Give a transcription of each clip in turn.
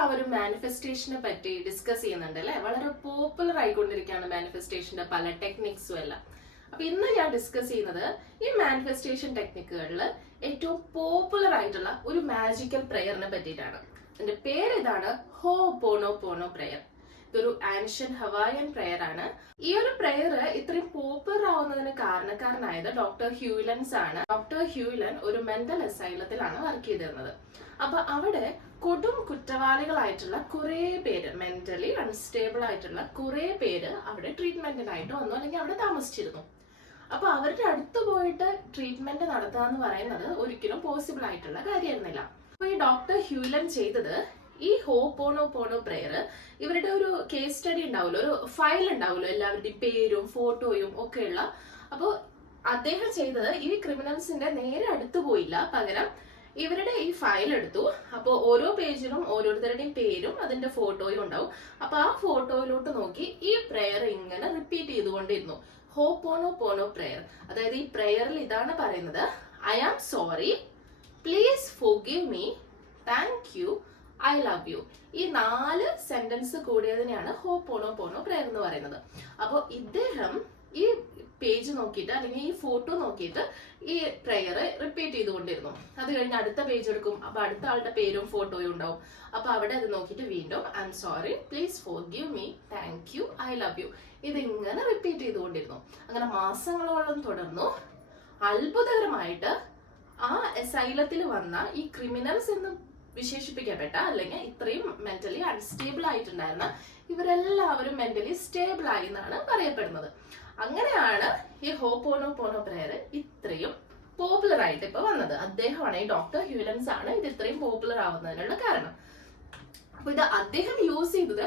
എല്ലാവരും മാനിഫെസ്റ്റേഷനെ പറ്റി ഡിസ്കസ് ചെയ്യുന്നുണ്ട് അല്ലെ. വളരെ പോപ്പുലർ ആയിക്കൊണ്ടിരിക്കുകയാണ് മാനിഫെസ്റ്റേഷന്റെ പല ടെക്നിക്സും എല്ലാം. അപ്പൊ ഇന്ന് ഞാൻ ഡിസ്കസ് ചെയ്യുന്നത് ഈ മാനിഫെസ്റ്റേഷൻ ടെക്നിക്കുകളിൽ ഏറ്റവും പോപ്പുലർ ആയിട്ടുള്ള ഒരു മാജിക്കൽ പ്രെയറിനെ പറ്റിയിട്ടാണ്. അതിന്റെ പേര് ഇതാണ് ഹോപോനോപോനോ പ്രെയർ. ഇതൊരു ആൻഷ്യൻ ഹവായൻ പ്രെയർ ആണ്. ഈ ഒരു പ്രെയർ ഇത്രയും പോപ്പുലർ ആവുന്നതിന് കാരണക്കാരനായത് ഡോക്ടർ ഹ്യൂലൻസ് ആണ്. ഡോക്ടർ ഹ്യൂലൻ ഒരു മെന്റൽ അസൈലത്തിലാണ് വർക്ക് ചെയ്തിരുന്നത്. അപ്പൊ അവിടെ കൊടും കുറ്റവാളികളായിട്ടുള്ള കുറെ പേര്, മെന്റലി അൺസ്റ്റേബിൾ ആയിട്ടുള്ള കുറെ പേര് അവിടെ ട്രീറ്റ്മെന്റിനായിട്ട് വന്നു, അല്ലെങ്കിൽ അവിടെ താമസിച്ചിരുന്നു. അപ്പൊ അവരുടെ അടുത്ത് പോയിട്ട് ട്രീറ്റ്മെന്റ് നടത്തുക എന്ന് പറയുന്നത് ഒരിക്കലും പോസിബിൾ ആയിട്ടുള്ള കാര്യമായിരുന്നില്ല. അപ്പൊ ഈ ഡോക്ടർ ഹ്യൂലൻ ചെയ്തത് ഈ ഹോപോനോപോനോ പ്രെയർ, ഇവരുടെ ഒരു കേസ് സ്റ്റഡി ഉണ്ടാവുമല്ലോ, ഒരു ഫയൽ ഉണ്ടാവുമല്ലോ, എല്ലാവരുടെയും പേരും ഫോട്ടോയും ഒക്കെയുള്ള. അപ്പോൾ അദ്ദേഹം ചെയ്തത് ഈ ക്രിമിനൽസിന്റെ നേരെ അടുത്ത് പോയില്ല, പകരം ഇവരുടെ ഈ ഫയൽ എടുത്തു. അപ്പോൾ ഓരോ പേജിലും ഓരോരുത്തരുടെയും പേരും അതിന്റെ ഫോട്ടോയും ഉണ്ടാവും. അപ്പൊ ആ ഫോട്ടോയിലോട്ട് നോക്കി ഈ പ്രെയർ ഇങ്ങനെ റിപ്പീറ്റ് ചെയ്തുകൊണ്ടിരുന്നു. ഹോപോനോപോനോ പ്രെയർ, അതായത് ഈ പ്രെയറിൽ ഇതാണ് പറയുന്നത്: I am sorry, please forgive me, thank you, I love you. ഈ 4 സെന്റൻസ് കൂടിയതിനെയാണ് ഹോപോനോപോനോ പ്രെയർ എന്ന് പറയുന്നത്. അപ്പോൾ ഇദ്ദേഹം ഈ പേജ് നോക്കിയിട്ട്, അല്ലെങ്കിൽ ഈ ഫോട്ടോ നോക്കിയിട്ട് ഈ പ്രെയർ റിപ്പീറ്റ് ചെയ്തുകൊണ്ടിരുന്നു. അത് കഴിഞ്ഞ് അടുത്ത പേജ് എടുക്കും. അപ്പൊ അടുത്ത ആളുടെ പേരും ഫോട്ടോയും ഉണ്ടാവും. അപ്പൊ അവിടെ അത് നോക്കിയിട്ട് വീണ്ടും I am sorry, please forgive me, thank you, I love U, ഇതിങ്ങനെ റിപ്പീറ്റ് ചെയ്തുകൊണ്ടിരുന്നു. അങ്ങനെ മാസങ്ങളോളം തുടർന്നു. അത്ഭുതകരമായിട്ട് ആ അസൈലത്തിൽ വന്ന ഈ ക്രിമിനൽസ് എന്ന് വിശേഷിപ്പിക്കപ്പെട്ട, അല്ലെങ്കിൽ ഇത്രയും മെന്റലി അൺസ്റ്റേബിൾ ആയിട്ടുണ്ടായിരുന്ന ഇവരെല്ലാവരും മെന്റലി സ്റ്റേബിൾ ആയി എന്നാണ് പറയപ്പെടുന്നത്. അങ്ങനെയാണ് ഈ ഹോപോനോപോനോ പ്രെയർ ഇത്രയും പോപ്പുലർ ആയിട്ട് ഇപ്പൊ വന്നത്. അദ്ദേഹമാണ്, ഈ ഡോക്ടർ ഹ്യൂലൻസ് ആണ് ഇത് ഇത്രയും പോപ്പുലർ ആവുന്നതിനുള്ള കാരണം. അപ്പൊ ഇത് അദ്ദേഹം യൂസ് ചെയ്തത്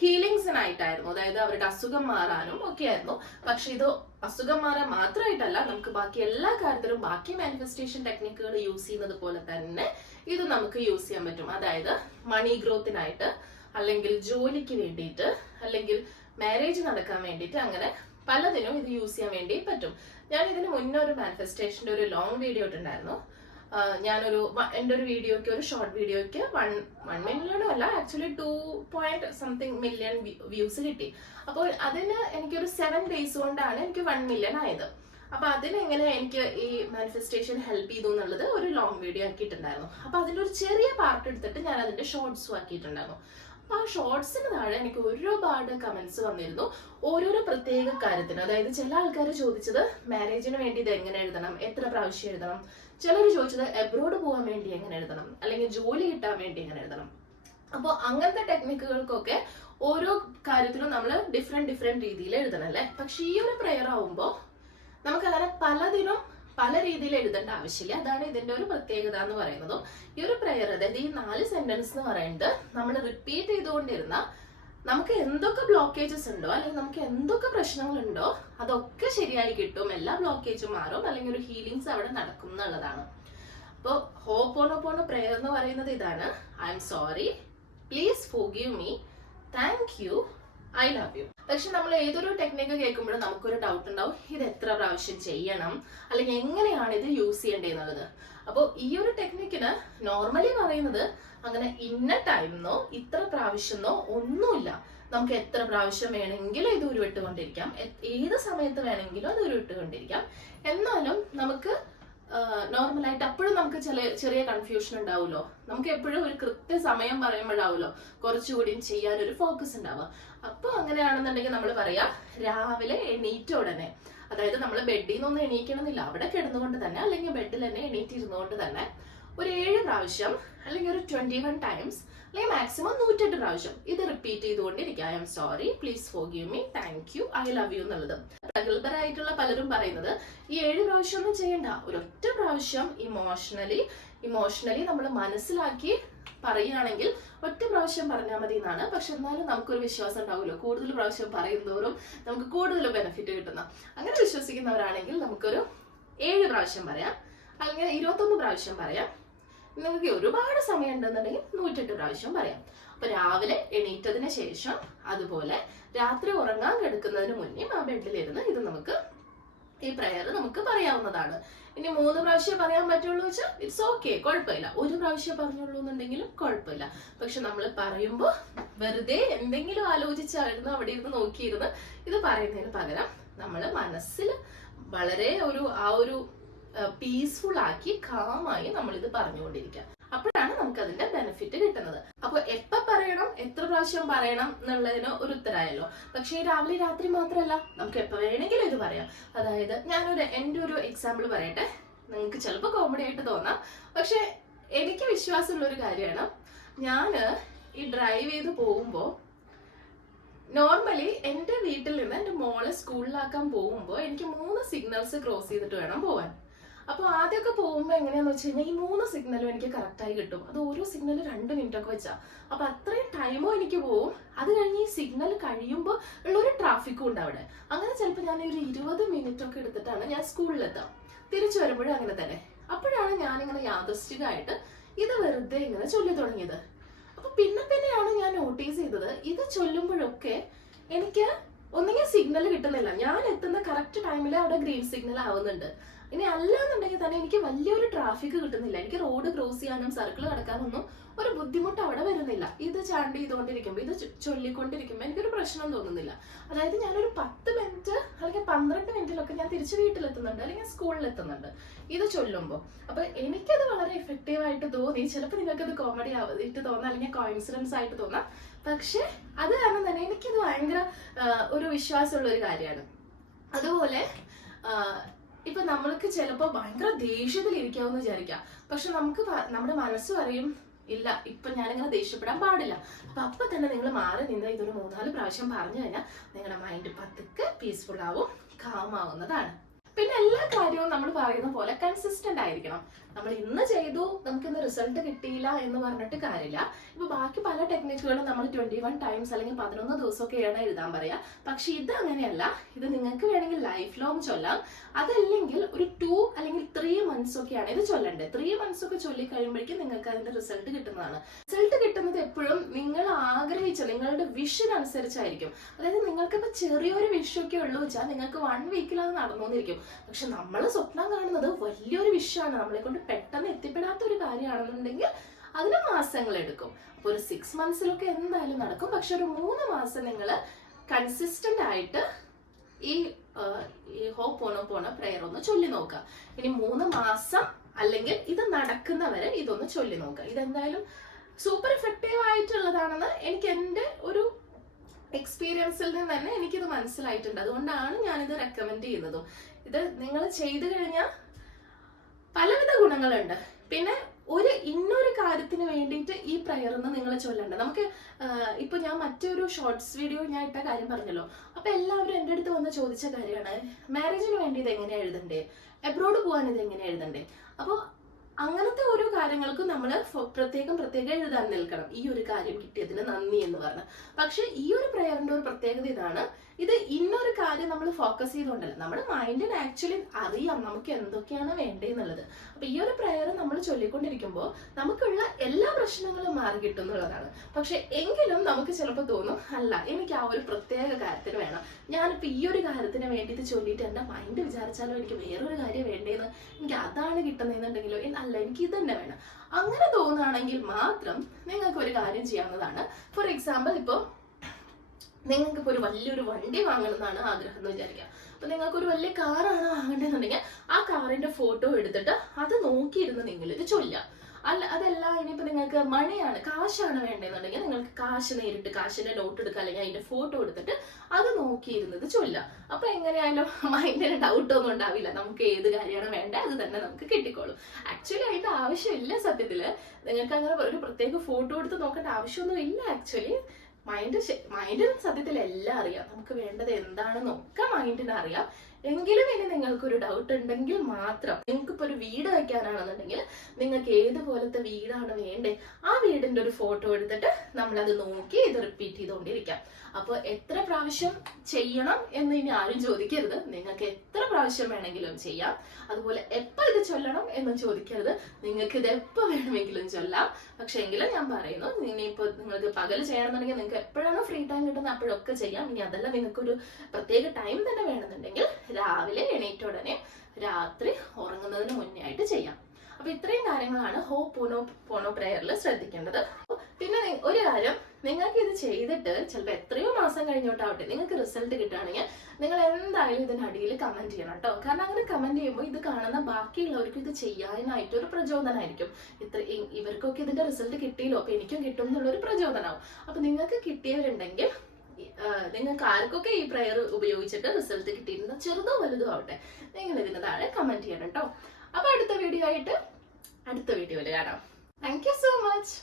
ഹീലിങ്സിനായിട്ടായിരുന്നു, അതായത് അവരുടെ അസുഖം മാറാനും ഒക്കെ ആയിരുന്നു. പക്ഷെ ഇത് അസുഖം മാറാൻ മാത്രമായിട്ടല്ല, നമുക്ക് ബാക്കി എല്ലാ കാര്യത്തിലും ബാക്കി മാനിഫെസ്റ്റേഷൻ ടെക്നിക്കുകൾ യൂസ് ചെയ്യുന്നത് പോലെ തന്നെ ഇത് നമുക്ക് യൂസ് ചെയ്യാൻ പറ്റും. അതായത് മണി ഗ്രോത്തിനായിട്ട്, അല്ലെങ്കിൽ ജോലിക്ക് വേണ്ടിയിട്ട്, അല്ലെങ്കിൽ മാരേജ് നടക്കാൻ വേണ്ടിയിട്ട്, അങ്ങനെ പലതിനും ഇത് യൂസ് ചെയ്യാൻ വേണ്ടി പറ്റും. ഞാൻ ഇതിന് മുന്നേ ഒരു മാനിഫെസ്റ്റേഷന്റെ ഒരു ലോങ് വീഡിയോ ഇട്ടുണ്ടായിരുന്നു. ഞാനൊരു എൻ്റെ ഒരു വീഡിയോക്ക്, ഒരു ഷോർട്ട് വീഡിയോക്ക് 1 മില്യണോ അല്ല, ആക്ച്വലി 2.something മില്യൺ വ്യൂസ് കിട്ടി. അപ്പോൾ അതിന് എനിക്കൊരു 7 days കൊണ്ടാണ് എനിക്ക് 1 മില്യൺ ആയത്. അപ്പൊ അതിനെങ്ങനെ എനിക്ക് ഈ മാനിഫെസ്റ്റേഷൻ ഹെൽപ്പ് ചെയ്തു എന്നുള്ളത് ഒരു ലോങ് വീഡിയോ ആക്കിയിട്ടുണ്ടായിരുന്നു. അപ്പൊ അതിന്റെ ഒരു ചെറിയ പാർട്ട് എടുത്തിട്ട് ഞാൻ അതിന്റെ ഷോർട്സും ആക്കിയിട്ടുണ്ടായിരുന്നു. അപ്പൊ ആ ഷോർട്സിന് താഴെ എനിക്ക് ഒരുപാട് കമന്റ്സ് വന്നിരുന്നു, ഓരോരോ പ്രത്യേക കാര്യത്തിന്. അതായത് ചില ആൾക്കാർ ചോദിച്ചത് മാരേജിന് വേണ്ടി ഇത് എങ്ങനെ എഴുതണം, എത്ര പ്രാവശ്യം എഴുതണം. ചിലർ ചോദിച്ചത് എബ്രോഡ് പോകാൻ വേണ്ടി എങ്ങനെ എഴുതണം, അല്ലെങ്കിൽ ജോലി കിട്ടാൻ വേണ്ടി എങ്ങനെ എഴുതണം. അപ്പോൾ അങ്ങനത്തെ ടെക്നിക്കുകൾക്കൊക്കെ ഓരോ കാര്യത്തിലും നമ്മൾ ഡിഫറെന്റ് രീതിയിൽ എഴുതണം അല്ലേ. പക്ഷെ ഈ ഒരു പ്രെയർ ആവുമ്പോൾ നമുക്ക് അങ്ങനെ പലതിനും പല രീതിയിൽ എഴുതേണ്ട ആവശ്യമില്ല. അതാണ് ഇതിന്റെ ഒരു പ്രത്യേകത എന്ന് പറയുന്നതും. ഈ ഒരു പ്രെയർ, അതായത് ഈ 4 സെന്റൻസ് എന്ന് പറയുന്നത് നമ്മൾ റിപ്പീറ്റ് ചെയ്തുകൊണ്ടിരുന്ന, നമുക്ക് എന്തൊക്കെ ബ്ലോക്കേജസ് ഉണ്ടോ, അല്ലെങ്കിൽ നമുക്ക് എന്തൊക്കെ പ്രശ്നങ്ങളുണ്ടോ അതൊക്കെ ശരിയായി കിട്ടും, എല്ലാ ബ്ലോക്കേജും മാറും, അല്ലെങ്കിൽ ഒരു ഹീലിങ്സ് അവിടെ നടക്കും എന്നുള്ളതാണ്. അപ്പോൾ ഹോപോനോപോനോ പ്രെയർ എന്ന് പറയുന്നത് ഇതാണ്: I am sorry, please forgive me, thank you, I love U. പക്ഷെ നമ്മൾ ഏതൊരു ടെക്നിക്ക് കേൾക്കുമ്പോഴും നമുക്കൊരു ഡൗട്ട് ഉണ്ടാവും, ഇത് എത്ര പ്രാവശ്യം ചെയ്യണം, അല്ലെങ്കിൽ എങ്ങനെയാണ് ഇത് യൂസ് ചെയ്യേണ്ടതെന്നുള്ളത്. അപ്പോൾ ഈ ഒരു ടെക്നിക്കിന് നോർമലി പറയുന്നത് അങ്ങനെ ഇന്ന ടൈമെന്നോ ഇത്ര പ്രാവശ്യമെന്നോ ഒന്നുമില്ല. നമുക്ക് എത്ര പ്രാവശ്യം വേണമെങ്കിലും ഇത് ഉരുവിട്ടുകൊണ്ടിരിക്കാം, ഏത് സമയത്ത് വേണമെങ്കിലും അത് ഉരുവിട്ടുകൊണ്ടിരിക്കാം. എന്നാലും നമുക്ക് നോർമലായിട്ട് അപ്പോഴും നമുക്ക് ചെറിയ കൺഫ്യൂഷൻ ഉണ്ടാവുമല്ലോ. നമുക്ക് എപ്പോഴും ഒരു കൃത്യസമയം പറയുമ്പോഴാവുമല്ലോ കുറച്ചുകൂടി ചെയ്യാൻ ഒരു ഫോക്കസ് ഉണ്ടാവുക. അപ്പൊ അങ്ങനെയാണെന്നുണ്ടെങ്കിൽ നമ്മൾ പറയാ, രാവിലെ എണീറ്റ ഉടനെ, അതായത് നമ്മൾ ബെഡിൽ നിന്നൊന്നും എണീക്കണമെന്നില്ല, അവിടെ കിടന്നുകൊണ്ട് തന്നെ, അല്ലെങ്കിൽ ബെഡിൽ തന്നെ എണീറ്റിരുന്നുകൊണ്ട് തന്നെ ഒരു 7 പ്രാവശ്യം, അല്ലെങ്കിൽ ഒരു 21 ടൈംസ്, അല്ലെങ്കിൽ മാക്സിമം 108 പ്രാവശ്യം ഇത് റിപ്പീറ്റ് ചെയ്തുകൊണ്ടിരിക്കുക. I am sorry, please forgive me, thank you, I love U എന്നുള്ളത്. പ്രഗത്ഭരായിട്ടുള്ള പലരും പറയുന്നത് ഈ 7 പ്രാവശ്യം ഒന്നും ചെയ്യണ്ട, ഒരൊറ്റ പ്രാവശ്യം ഇമോഷണലി നമ്മൾ മനസ്സിലാക്കി പറയുകയാണെങ്കിൽ ഒറ്റ പ്രാവശ്യം പറഞ്ഞാൽ മതി എന്നാണ്. പക്ഷെ എന്നാലും നമുക്കൊരു വിശ്വാസം ഉണ്ടാവുമല്ലോ, കൂടുതൽ പ്രാവശ്യം പറയുന്നതോറും നമുക്ക് കൂടുതൽ ബെനിഫിറ്റ് കിട്ടുന്ന. അങ്ങനെ വിശ്വസിക്കുന്നവരാണെങ്കിൽ നമുക്കൊരു 7 പ്രാവശ്യം പറയാം, അല്ലെങ്കിൽ 21 പ്രാവശ്യം പറയാം. നിങ്ങൾക്ക് ഒരുപാട് സമയം ഉണ്ടെന്നുണ്ടെങ്കിൽ 108 പ്രാവശ്യം പറയാം. അപ്പൊ രാവിലെ എണീറ്റതിന് ശേഷം, അതുപോലെ രാത്രി ഉറങ്ങാൻ കിടക്കുന്നതിന് മുന്നേ ആ ബെഡിലിരുന്ന് ഇത് നമുക്ക്, ഈ പ്രെയർ നമുക്ക് പറയാവുന്നതാണ്. ഇനി 3 പ്രാവശ്യം പറയാൻ പറ്റുള്ളൂ വെച്ചാൽ ഇറ്റ്സ് ഓക്കെ, കുഴപ്പമില്ല. 1 പ്രാവശ്യം പറഞ്ഞുള്ളൂ എന്നുണ്ടെങ്കിലും കുഴപ്പമില്ല. പക്ഷെ നമ്മൾ പറയുമ്പോൾ വെറുതെ എന്തെങ്കിലും ആലോചിച്ചായിരുന്നു അവിടെ ഇരുന്ന് നോക്കിയിരുന്ന് ഇത് പറയുന്നതിന് പകരം നമ്മൾ മനസ്സിൽ വളരെ ഒരു പീസ്ഫുൾ ആക്കി കാമായി നമ്മൾ ഇത് പറഞ്ഞുകൊണ്ടിരിക്കുക. അപ്പോഴാണ് നമുക്ക് അതിന്റെ ബെനിഫിറ്റ് കിട്ടുന്നത്. അപ്പൊ എപ്പോ പറയണം, എത്ര പ്രാവശ്യം പറയണം എന്നുള്ളതിന് ഒരു ഉത്തരമായല്ലോ. പക്ഷേ രാവിലെ രാത്രി മാത്രമല്ല, നമുക്ക് എപ്പോ വേണമെങ്കിലും ഇത് പറയാം. അതായത് എന്റെ ഒരു എക്സാമ്പിൾ പറയട്ടെ. നിങ്ങൾക്ക് ചിലപ്പോൾ കോമഡി ആയിട്ട് തോന്നാം, പക്ഷെ എനിക്ക് വിശ്വാസമുള്ള ഒരു കാര്യമാണ്. ഞാന് ഈ ഡ്രൈവ് ചെയ്ത് പോകുമ്പോൾ നോർമലി എന്റെ വീട്ടിൽ നിന്ന് എന്റെ മോളെ സ്കൂളിലാക്കാൻ പോകുമ്പോൾ എനിക്ക് 3 സിഗ്നൽസ് ക്രോസ് ചെയ്തിട്ട് വേണം പോവാൻ. അപ്പൊ ആദ്യമൊക്കെ പോകുമ്പോൾ എങ്ങനെയാന്ന് വെച്ച് കഴിഞ്ഞാൽ ഈ 3 സിഗ്നലും എനിക്ക് കറക്റ്റായി കിട്ടും. അത് ഓരോ സിഗ്നൽ 2 മിനിറ്റ് ഒക്കെ വെച്ചാ. അപ്പൊ അത്രയും ടൈമോ എനിക്ക് പോവും. അത് കഴിഞ്ഞ് ഈ സിഗ്നൽ കഴിയുമ്പോൾ ഉള്ളൊരു ട്രാഫിക്കും ഉണ്ട് അവിടെ. അങ്ങനെ ചിലപ്പോൾ ഞാൻ ഒരു 20 മിനിറ്റ് ഒക്കെ എടുത്തിട്ടാണ് ഞാൻ സ്കൂളിലെത്താം. തിരിച്ചു വരുമ്പോഴും അങ്ങനെ തന്നെ. അപ്പോഴാണ് ഞാനിങ്ങനെ യാദൃശ്ചികമായിട്ട് ഇത് വെറുതെ ഇങ്ങനെ ചൊല്ലി തുടങ്ങിയത്. അപ്പൊ പിന്നെയാണ് ഞാൻ നോട്ടീസ് ചെയ്തത്, ഇത് ചൊല്ലുമ്പോഴൊക്കെ എനിക്ക് ഒന്നെങ്കിൽ സിഗ്നൽ കിട്ടുന്നില്ല, ഞാൻ എത്തുന്ന കറക്റ്റ് ടൈമിൽ അവിടെ ഗ്രീൻ സിഗ്നൽ ആവുന്നുണ്ട്. ഇനി അല്ലാന്നുണ്ടെങ്കിൽ തന്നെ എനിക്ക് വലിയൊരു ട്രാഫിക് കിട്ടുന്നില്ല. എനിക്ക് റോഡ് ക്രോസ് ചെയ്യാനും സർക്കിൾ കടക്കാനൊന്നും ഒരു ബുദ്ധിമുട്ട് അവിടെ വരുന്നില്ല. ഇത് ചാണ്ടി ചെയ്തുകൊണ്ടിരിക്കുമ്പോൾ, ഇത് ചൊല്ലിക്കൊണ്ടിരിക്കുമ്പോൾ എനിക്കൊരു പ്രശ്നം തോന്നുന്നില്ല. അതായത് ഞാനൊരു 10 മിനിറ്റ് അല്ലെങ്കിൽ 12 മിനിറ്റിലൊക്കെ ഞാൻ തിരിച്ച് വീട്ടിലെത്തുന്നുണ്ട് അല്ലെങ്കിൽ സ്കൂളിലെത്തുന്നുണ്ട് ഇത് ചൊല്ലുമ്പോൾ. അപ്പൊ എനിക്കത് വളരെ എഫക്റ്റീവ് ആയിട്ട് തോന്നി. ചിലപ്പോൾ നിങ്ങൾക്കത് കോമഡി ആയിട്ട് തോന്നാം അല്ലെങ്കിൽ കോയിൻസിഡൻസ് ആയിട്ട് തോന്നാം. പക്ഷെ അത് കാരണം തന്നെ എനിക്കത് ഭയങ്കര ഒരു വിശ്വാസമുള്ള ഒരു കാര്യമാണ്. അതുപോലെ ഇപ്പൊ നമ്മൾക്ക് ചിലപ്പോൾ ഭയങ്കര ദേഷ്യത്തിൽ ഇരിക്കാമെന്ന് വിചാരിക്കാം. പക്ഷെ നമുക്ക് നമ്മുടെ മനസ്സ് പറയും ഇല്ല, ഇപ്പൊ ഞാനിങ്ങനെ ദേഷ്യപ്പെടാൻ പാടില്ല. അപ്പൊ തന്നെ നിങ്ങൾ മാറി നിന്ന് ഇതൊരു 3-4 പ്രാവശ്യം പറഞ്ഞു കഴിഞ്ഞാൽ നിങ്ങളുടെ മൈൻഡ് പതുക്കെ പീസ്ഫുൾ ആവും, കാം ആവുന്നതാണ്. പിന്നെ എല്ലാ കാര്യവും നമ്മൾ പറയുന്ന പോലെ കൺസിസ്റ്റന്റ് ആയിരിക്കണം. നമ്മൾ ഇന്ന് ചെയ്തു, നമുക്ക് ഇന്ന് റിസൾട്ട് കിട്ടിയില്ല എന്ന് പറഞ്ഞിട്ട് കാര്യമില്ല. ഇപ്പൊ ബാക്കി പല ടെക്നിക്കുകളും നമ്മൾ 21 ടൈംസ് അല്ലെങ്കിൽ 11 ദിവസമൊക്കെയാണ് എഴുതാൻ പറയാ. പക്ഷെ ഇത് അങ്ങനെയല്ല. ഇത് നിങ്ങൾക്ക് വേണമെങ്കിൽ ലൈഫ് ലോങ് ചൊല്ലാം. അതല്ലെങ്കിൽ ഒരു 2 അല്ലെങ്കിൽ 3 മന്ത്സ് ഒക്കെയാണ് ഇത് ചൊല്ലേണ്ടത്. 3 മന്ത്സ് ഒക്കെ ചൊല്ലി കഴിയുമ്പോഴേക്കും നിങ്ങൾക്ക് അതിന്റെ റിസൾട്ട് കിട്ടുന്നതാണ്. റിസൾട്ട് കിട്ടുന്നത് എപ്പോഴും നിങ്ങൾ ആഗ്രഹിച്ച നിങ്ങളുടെ വിഷൻ അനുസരിച്ചായിരിക്കും. അതായത് നിങ്ങൾക്കിപ്പോ ചെറിയൊരു വിഷയൊക്കെ ഉള്ളൂ വെച്ചാൽ നിങ്ങൾക്ക് 1 വീക്കിൽ അത് നടന്നുകൊണ്ടിരിക്കും. പക്ഷെ നമ്മൾ സ്വപ്നം കാണുന്നത് വലിയൊരു വിഷയമാണ്, നമ്മളെ കൊണ്ട് പെട്ടെന്ന് എത്തിപ്പെടാത്ത ഒരു കാര്യമാണെന്നുണ്ടെങ്കിൽ അതിന് മാസങ്ങൾ എടുക്കും. അപ്പൊ ഒരു 6 മന്ത്സിലൊക്കെ എന്തായാലും നടക്കും. പക്ഷെ ഒരു 3 മാസം നിങ്ങൾ കൺസിസ്റ്റന്റ് ആയിട്ട് ഈ ഹോപ്പോണോപോണോ പ്രെയർ ഒന്ന് ചൊല്ലി നോക്കുക. ഇനി 3 മാസം അല്ലെങ്കിൽ ഇത് നടക്കുന്നവരെ ഇതൊന്ന് ചൊല്ലി നോക്കുക. ഇതെന്തായാലും സൂപ്പർ എഫക്റ്റീവ് ആയിട്ടുള്ളതാണെന്ന് എനിക്ക് എൻ്റെ ഒരു എക്സ്പീരിയൻസിൽ നിന്ന് തന്നെ എനിക്കിത് മനസ്സിലായിട്ടുണ്ട്. അതുകൊണ്ടാണ് ഞാനിത് റെക്കമെൻഡ് ചെയ്യുന്നതും. ഇത് നിങ്ങൾ ചെയ്തു കഴിഞ്ഞാൽ പലവിധ ഗുണങ്ങളുണ്ട്. പിന്നെ ഇന്നൊരു കാര്യത്തിന് വേണ്ടിയിട്ട് ഈ പ്രയർ എന്ന് നിങ്ങൾ ചൊല്ലണ്ട. നമുക്ക് ഇപ്പൊ ഞാൻ മറ്റൊരു ഷോർട്സ് വീഡിയോ ഞാൻ ഇട്ട കാര്യം പറഞ്ഞല്ലോ. അപ്പൊ എല്ലാവരും എൻ്റെ അടുത്ത് വന്ന് ചോദിച്ച കാര്യമാണ്, മാരേജിന് വേണ്ടി ഇത് എങ്ങനെയാ എഴുതണ്ടേ, എബ്രോഡ് പോകാൻ ഇത് എങ്ങനെയാ എഴുതണ്ടേ. അപ്പോൾ അങ്ങനത്തെ ഓരോ കാര്യങ്ങൾക്കും നമ്മൾ പ്രത്യേകം എഴുതാൻ നിൽക്കണം. ഈ ഒരു കാര്യം കിട്ടിയതിന് നന്ദി എന്ന് പറഞ്ഞ. പക്ഷെ ഈ ഒരു പ്രയറിന്റെ ഒരു പ്രത്യേകത ഇതാണ്, ഇത് ഇന്നൊരു കാര്യം നമ്മൾ ഫോക്കസ് ചെയ്തുകൊണ്ടല്ല, നമ്മുടെ മൈൻഡിന് ആക്ച്വലി അറിയാം നമുക്ക് എന്തൊക്കെയാണ് വേണ്ടതെന്നുള്ളത്. അപ്പൊ ഈ ഒരു പ്രയർ നമ്മൾ ചൊല്ലിക്കൊണ്ടിരിക്കുമ്പോൾ നമുക്കുള്ള എല്ലാ പ്രശ്നങ്ങളും മാറി കിട്ടും എന്നുള്ളതാണ്. പക്ഷെ എങ്കിലും നമുക്ക് ചിലപ്പോൾ തോന്നും, അല്ല എനിക്ക് ആ ഒരു പ്രത്യേക കാര്യത്തിന് വേണം, ഞാനിപ്പോ ഈ ഒരു കാര്യത്തിന് വേണ്ടി ഇത് ചൊല്ലിയിട്ട് എന്റെ മൈൻഡ് വിചാരിച്ചാലോ എനിക്ക് വേറൊരു കാര്യം വേണ്ടേന്ന്, എനിക്ക് അതാണ് കിട്ടുന്നതെന്നുണ്ടെങ്കിലോ അല്ല എനിക്ക് ഇത് തന്നെ വേണം. അങ്ങനെ തോന്നുകയാണെങ്കിൽ മാത്രം നിങ്ങൾക്ക് ഒരു കാര്യം ചെയ്യാവുന്നതാണ്. ഫോർ എക്സാമ്പിൾ, ഇപ്പൊ നിങ്ങൾക്ക് ഇപ്പോൾ ഒരു വലിയൊരു വണ്ടി വാങ്ങണമെന്നാണ് ആഗ്രഹം എന്ന് വിചാരിക്കാം. അപ്പൊ നിങ്ങൾക്ക് ഒരു വലിയ കാറാണ് വാങ്ങേണ്ടതെന്നുണ്ടെങ്കിൽ ആ കാറിന്റെ ഫോട്ടോ എടുത്തിട്ട് അത് നോക്കിയിരുന്ന് നിങ്ങൾ ഇത് ചൊല്ലാം. അതല്ല, ഇനിയിപ്പോ നിങ്ങൾക്ക് മണിയാണ്, കാശാണ് വേണ്ടതെന്നുണ്ടെങ്കിൽ നിങ്ങൾക്ക് കാശ് നേരിട്ട് കാശിന്റെ നോട്ട് എടുക്കുക, അല്ലെങ്കിൽ അതിന്റെ ഫോട്ടോ എടുത്തിട്ട് അത് നോക്കിയിരുന്നത് ചൊല്ലാം. അപ്പൊ എങ്ങനെയായാലും മൈൻഡിന് ഡൗട്ട് ഒന്നും ഉണ്ടാവില്ല, നമുക്ക് ഏത് കാര്യമാണ് വേണ്ടത് അത് തന്നെ നമുക്ക് കിട്ടിക്കോളും. ആക്ച്വലി അതിന്റെ ആവശ്യമില്ല. സത്യത്തില് നിങ്ങൾക്ക് അങ്ങനെ ഒരു പ്രത്യേക ഫോട്ടോ എടുത്ത് നോക്കേണ്ട ആവശ്യമൊന്നും ഇല്ല. ആക്ച്വലി മൈൻഡിന് സത്യത്തിൽ എല്ലാം അറിയാം, നമുക്ക് വേണ്ടത് എന്താണെന്നൊക്കെ മൈൻഡിന് അറിയാം. എങ്കിലും ഇനി നിങ്ങൾക്കൊരു ഡൗട്ട് ഉണ്ടെങ്കിൽ മാത്രം, നിങ്ങൾക്കിപ്പോ ഒരു വീട് വയ്ക്കാനാണെന്നുണ്ടെങ്കിൽ നിങ്ങൾക്ക് ഏതുപോലത്തെ വീടാണ് വേണ്ടേ, ആ വീടിന്റെ ഒരു ഫോട്ടോ എടുത്തിട്ട് നമ്മളത് നോക്കി ഇത് റിപ്പീറ്റ് ചെയ്തുകൊണ്ടിരിക്കാം. അപ്പൊ എത്ര പ്രാവശ്യം ചെയ്യണം എന്ന് ഇനി ആരും ചോദിക്കരുത്, നിങ്ങൾക്ക് എത്ര പ്രാവശ്യം വേണമെങ്കിലും ചെയ്യാം. അതുപോലെ എപ്പോ ഇത് ചൊല്ലണം എന്നും ചോദിക്കരുത്, നിങ്ങൾക്ക് ഇത് എപ്പോ വേണമെങ്കിലും ചൊല്ലാം. പക്ഷെ എങ്കിലും ഞാൻ പറയുന്നു, ഇനിയിപ്പോ നിങ്ങൾക്ക് പകൽ ചെയ്യണമെന്നുണ്ടെങ്കിൽ നിങ്ങൾക്ക് എപ്പോഴാണോ ഫ്രീ ടൈം കിട്ടുന്നത് അപ്പോഴൊക്കെ ചെയ്യാം. ഇനി അതല്ല നിങ്ങൾക്ക് ഒരു പ്രത്യേക ടൈം തന്നെ വേണമെന്നുണ്ടെങ്കിൽ രാവിലെ എണീറ്റ ഉടനെ രാത്രി ഉറങ്ങുന്നതിന് മുന്നേ ആയിട്ട് ചെയ്യാം. അപ്പൊ ഇത്രയും കാര്യങ്ങളാണ് ഹോ പോനോ പ്രയറിൽ ശ്രദ്ധിക്കേണ്ടത്. പിന്നെ ഒരു കാര്യം, നിങ്ങൾക്ക് ഇത് ചെയ്തിട്ട് ചിലപ്പോൾ എത്രയോ മാസം കഴിഞ്ഞോട്ടാവട്ടെ നിങ്ങൾക്ക് റിസൾട്ട് കിട്ടുകയാണെങ്കിൽ നിങ്ങൾ എന്തായാലും ഇതിനടിയിൽ കമന്റ് ചെയ്യണം കേട്ടോ. കാരണം അങ്ങനെ കമന്റ് ചെയ്യുമ്പോൾ ഇത് കാണുന്ന ബാക്കിയുള്ളവർക്കും ഇത് ചെയ്യാനായിട്ട് ഒരു പ്രചോദനമായിരിക്കും. ഇവർക്കൊക്കെ ഇതിന്റെ റിസൾട്ട് കിട്ടിയല്ലോ, അപ്പൊ എനിക്കും കിട്ടും എന്നുള്ളൊരു പ്രചോദനമാവും. അപ്പൊ നിങ്ങൾക്ക് കിട്ടിയവരുണ്ടെങ്കിൽ നിങ്ങൾക്ക് ആർക്കൊക്കെ ഈ പ്രയർ ഉപയോഗിച്ചിട്ട് റിസൾട്ട് കിട്ടിയിരുന്ന ചെറുതോ വലുതോ ആവട്ടെ, നിങ്ങൾ ഇതിന് താഴെ കമന്റ് ചെയ്യണം കേട്ടോ. അപ്പൊ അടുത്ത വീഡിയോയിൽ കാണാം. Thank you so much.